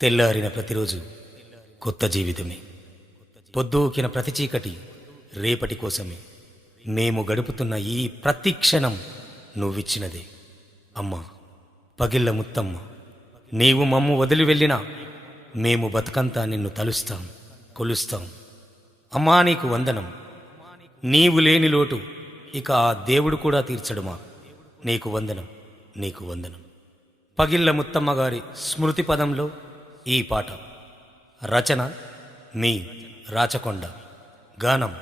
తెల్లారిన ప్రతిరోజు కొత్త జీవితమే. పొద్దూకిన ప్రతి చీకటి రేపటి కోసమే. మేము గడుపుతున్న ఈ ప్రతి క్షణం నువ్విచ్చినదే. అమ్మా పగిళ్ళ ముత్తమ్మ, నీవు మమ్ము వదిలి వెళ్ళినా మేము బతుకంతా నిన్ను తలుస్తాం, కొలుస్తాం. అమ్మా నీకు వందనం. నీవు లేని లోటు ఇక ఆ దేవుడు కూడా తీర్చడుమా. నీకు వందనం, నీకు వందనం. పగిళ్ళ ముత్తమ్మ గారి స్మృతి పదంలో ఈ పాట. రచన మీ రాచకొండ. గానం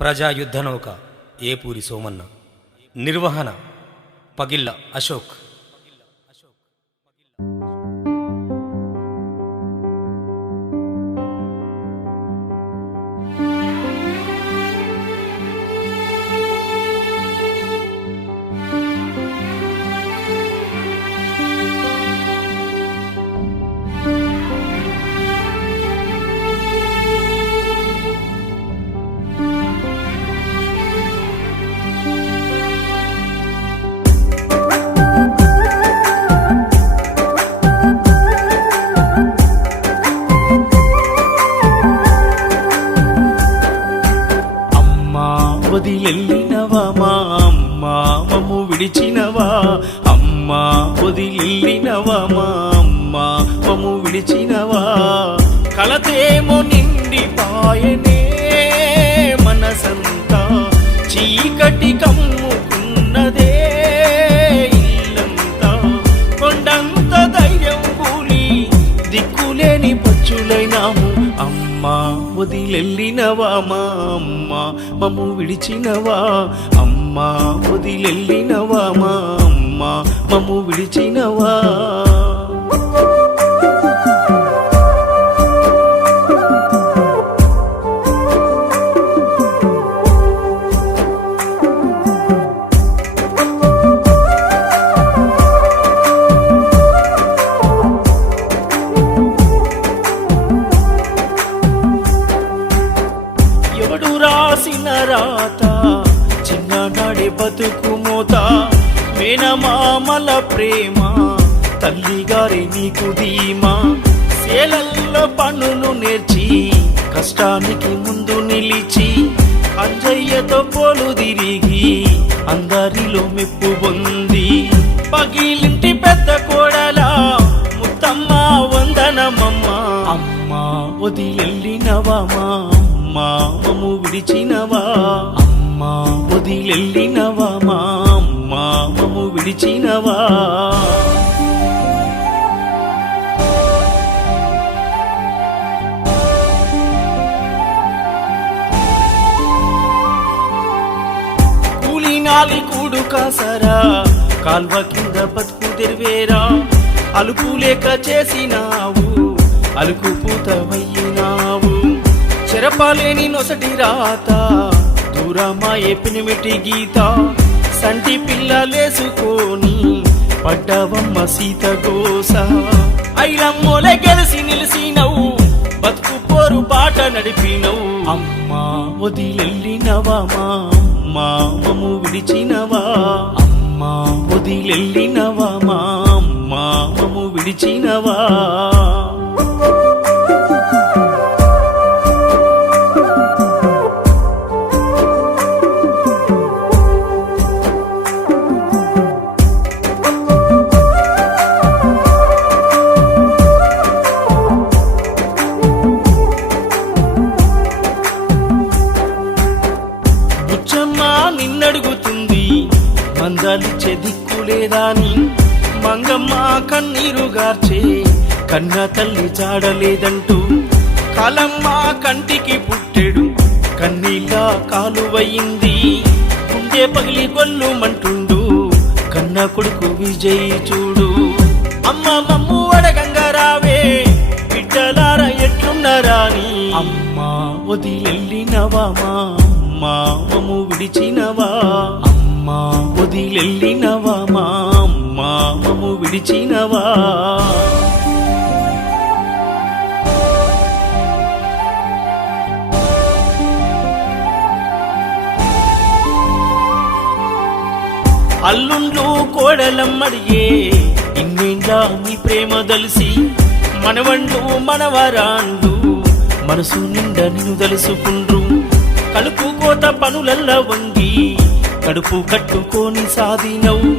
ప్రజాయుద్ధనౌక ఏపూరి సోమన్న. నిర్వహణ పగిళ్ళ అశోక్. వదిలెళ్ళినవా మా అమ్మ మమ్ము విడిచినవా. అమ్మా వదిలెళ్ళినవా మా అమ్మ మమ్ము విడిచినవా. కలతేమో నిండిపాయనే మనసంతా, చీకటి కమ్ముకున్నదే ఇల్లంతా. కొండంత ధైర్యం కూలి దిక్కులేని పచ్చులైనాము. అమ్మా వదిలెళ్ళినవా మా అమ్మ మమ్ము విడిచినవా. అమ్మా వదిలెళ్ళినవా మా అమ్మ మమ్ము విడిచినవా. ఎవడు రాసిన రాత చిన్ననాడే బతుకు మోత. మేనమామల ప్రేమ తల్లిగారి నీకు ధీమా. సేలల్లో పనులు నేర్చి కష్టానికి ముందు నిలిచి, అంజయ్యతో పోలు తిరిగి అందరిలో మెప్పు పొంది, పగిలింటి పెద్ద కోడలా ముత్తమ్మ వందనమమ్మ. అమ్మా వదిలెళ్ళినవా మా అమ్మా మమ్ము విడిచినవా. అమ్మా వదిలెళ్ళినవా మా అమ్మా మమ్ము విడిచినవా. కూలినాలి కూడు కాసరా, కాల్వ కింద బతుకు తెరివేరా. అలుపు లేక చేసినావు, అలుకు పూతవయ్యినావు. చెరపాలేని నొసటి రాత, దూరమాయే పినిమిటి గీత. సంటి పిల్లలేసుకొని పడ్డవమ్మ సీత గోస. ఐలమ్మోలే గెలిసి నిలిసినవు, బతుకు పోరు బాట నడిపినవు. అమ్మా వదిలెళ్ళినవా మా అమ్మ మమ్ము విడిచినవా. అమ్మా వదిలెళ్ళినవా మా అమ్మ మమ్ము విడిచినవా. నిన్నడుగుతుంది మందాలిచ్చే దిక్కులేదాని. మంగమ్మ కన్నీరు గార్చే కన్న తల్లి జాడలేదంటూ, కాలమ్మ కంటికి పుట్టెడు కన్నీళ్ళ కాలువయింది. గుండె పగిలి గొల్లుమంటుండు కన్న కొడుకు విజయ్ చూడు. అమ్మ మమ్ము అడగంగా రావే బిడ్డలార ఎట్లున్నరాని. అమ్మా వదిలెళ్ళినవా మా అమ్మా మమ్ము విడిచినవా. అమ్మా వదిలెళ్ళినవా మా అమ్మా మమ్ము విడిచినవా. అల్లుండ్లు కోడలమ్మడిగే ఇన్నేండ్ల నీ ప్రేమ దలిసి, మనవండు మనవరాండు మనసు నిండా నిన్ను తలుసుకుండ్రు కలుపు కోత పనులల్ల వంగి కడుపు కట్టుకొని సాధినవు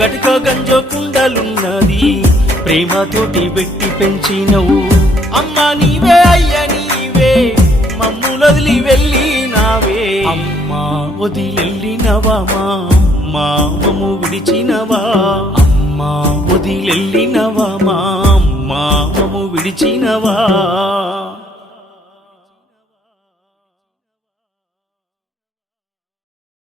గటుక గంజో కుండలున్నది ప్రేమతోటి వెట్టి పెంచినవు అమ్మ నీవే అయ్య నీవే మమ్ములొదిలి వెళ్ళినావే అమ్మా వదిలెళ్ళినవా మా అమ్మా మమ్ము విడిచినవా అమ్మా వదిలెళ్ళినవా మా అమ్మా మమ్ము విడిచినవా